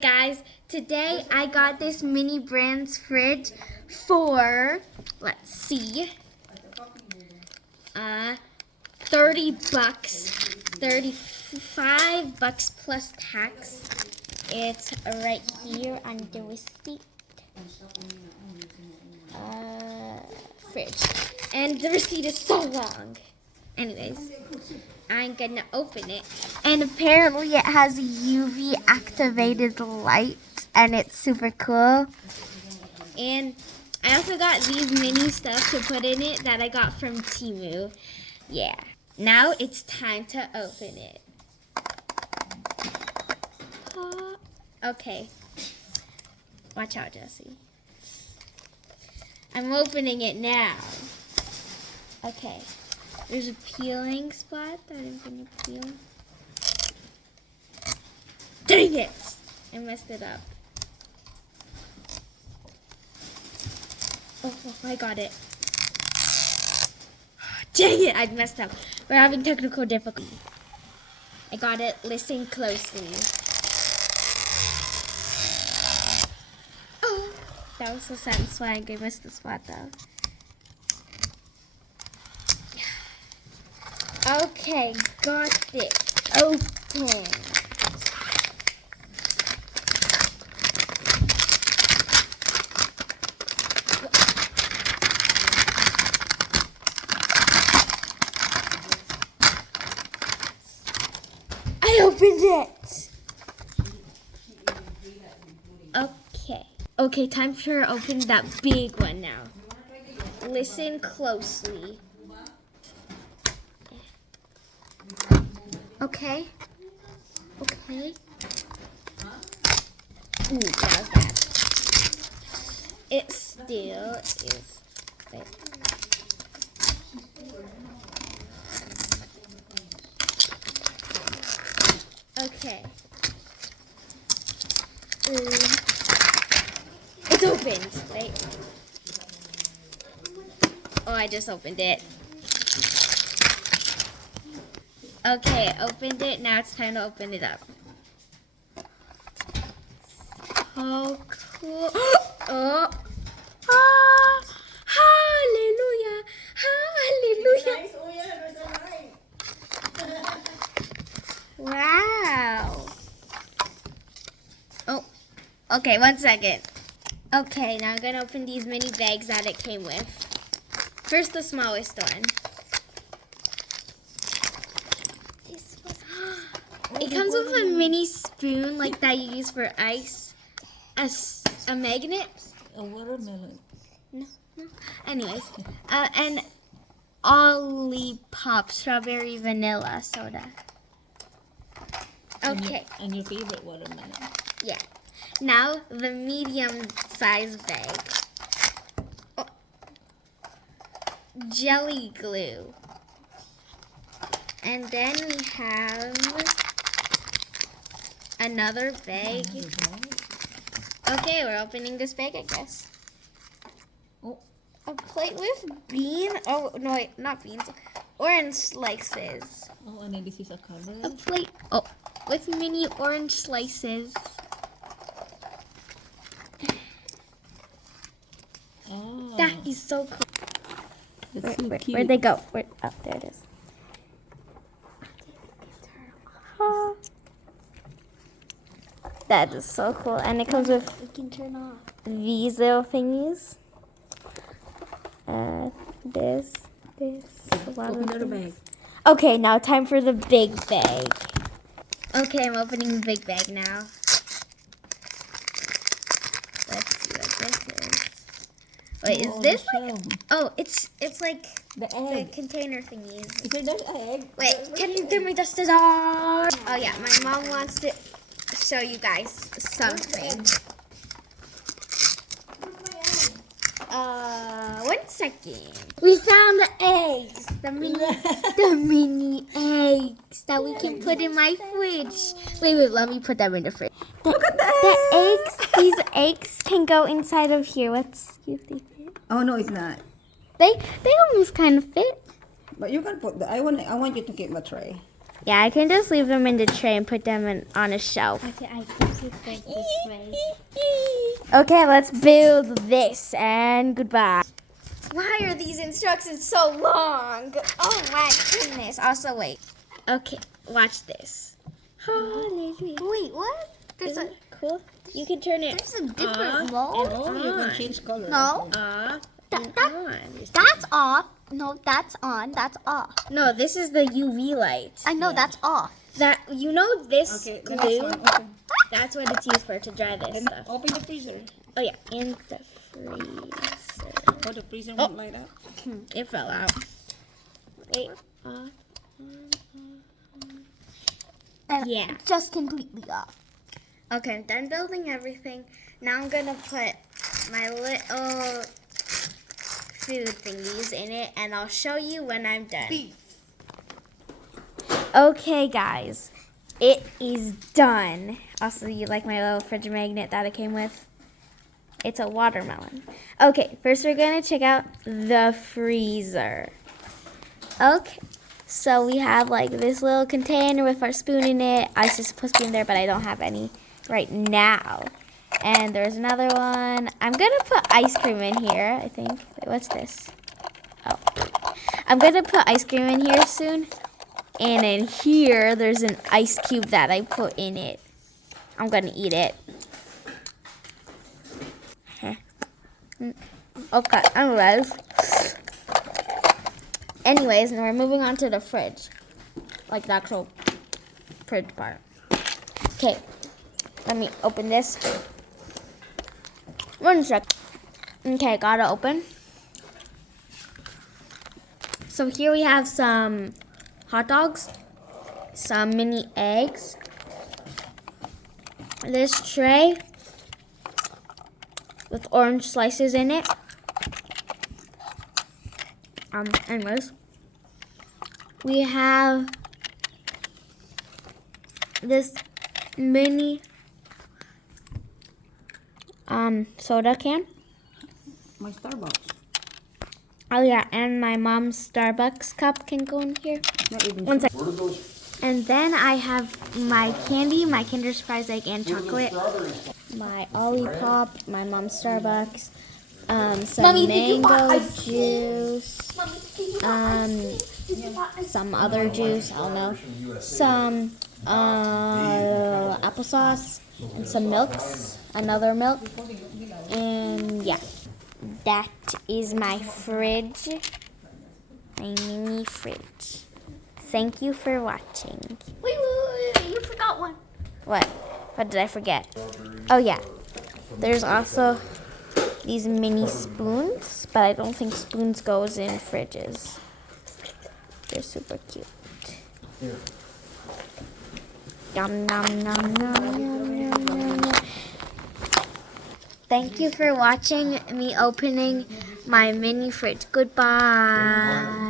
Guys, today I got this mini brands fridge for, let's see, 30 bucks, 35 bucks plus tax. It's right here on the receipt. Fridge. And the receipt is so long. Anyways, I'm gonna open it. And apparently it has a UV activated light and it's super cool. And I also got these mini stuff to put in it that I got from Temu. Yeah. Now it's time to open it. Okay. Watch out, Jesse. I'm opening it now. Okay. There's a peeling spot that I'm gonna peel. Dang it! I messed it up. Oh, I got it. Dang it! I messed up. We're having technical difficulty. I got it. Listen closely. Oh, that was so satisfying. I missed the spot though. Okay, got it. Open. I opened it. Okay. Okay, time for open that big one now. Listen closely. Okay. Okay. Ooh, that was bad. It still is. Wait. Okay. It's opened. Wait. Oh, I just opened it. Okay, opened it. Now it's time to open it up. Oh, cool. Oh. Ah, hallelujah. Hallelujah. Wow. Oh, okay, 1 second. Okay, now I'm going to open these mini bags that it came with. First, the smallest one. It comes with a mini spoon like that you use for ice, a magnet. A watermelon. No. Anyways, and Olipop strawberry vanilla soda. Okay. And your favorite watermelon. Yeah. Now the medium size bag. Oh. Jelly glue. And then we have another bag. Okay, we're opening this bag, I guess. Oh. A plate with oh no, wait, not beans. Orange slices. Oh, and then this is a cover. A plate, with mini orange slices. Oh. That is so cool. That's so cute. Where'd they go? There it is. That is so cool. And it comes with these little thingies. This. A lot Open of the other things. bag. Okay, now time for the big bag. Okay, I'm opening the big bag now. Let's see what this is. Wait, is this like? Oh, it's like the the egg? container thingies. Is it that egg? Wait, can you give me the scissors? Oh yeah, my mom wants to show you guys something. 1 second. We found the eggs. The mini eggs that we can put in my fridge. Wait, let me put them in the fridge. Look at the eggs. These eggs can go inside of here. Let's see if they fit. Oh no, it's not. They almost kind of fit. But you can put the. I want you to keep a tray. Yeah, I can just leave them in the tray and put them on a shelf. Okay, I think it goes this way. Okay, let's build this and goodbye. Why are these instructions so long? Oh my goodness. Also, wait. Okay, watch this. Hallelujah. Wait, what? There's Isn't it cool? You can turn it a different off mode. Oh, you on. can change color. No, Off and That- on. that's off. No, that's on. That's off. No, this is the UV light. I know that's off. That you know this Okay, the glue. next one. Open. That's what it's used for to dry this And stuff. open the freezer. Oh yeah, in the freezer. Oh, the freezer won't light up. It fell out. Wait. And Yeah. just completely off. Okay, I'm done building everything. Now I'm gonna put my little food thingies in it, and I'll show you when I'm done. Okay, guys, it is done. Also, you like my little fridge magnet that it came with? It's a watermelon. Okay, first we're gonna check out the freezer. Okay, so we have like this little container with our spoon in it. Ice is supposed to be in there, but I don't have any right now. And there's another one. I'm gonna put ice cream in here, I think. Wait, what's this? Oh. I'm gonna put ice cream in here soon. And in here, there's an ice cube that I put in it. I'm gonna eat it. Okay, anyways. Anyways, now we're moving on to the fridge. Like the actual fridge part. Okay, let me open this. 1 sec. Okay, got it open. So here we have some hot dogs, some mini eggs, this tray with orange slices in it. Anyways, we have this mini soda can. My Starbucks. Oh yeah, and my mom's Starbucks cup can go in here. Not even. 1 sec. And then I have my candy, my Kinder Surprise egg and chocolate, my Olipop, my mom's Starbucks, some Mommy, did you buy mango ice cream? juice, some other juice, I don't know, some applesauce, and some milks, another milk, and yeah, that is my fridge, my mini fridge. Thank you for watching. Wait, you forgot one. What? What did I forget? Oh yeah, there's also these mini spoons, but I don't think spoons goes in fridges. They're super cute. Yum, yum, yum, yum, yum, yum, yum. Thank you for watching me opening my mini fridge. Goodbye.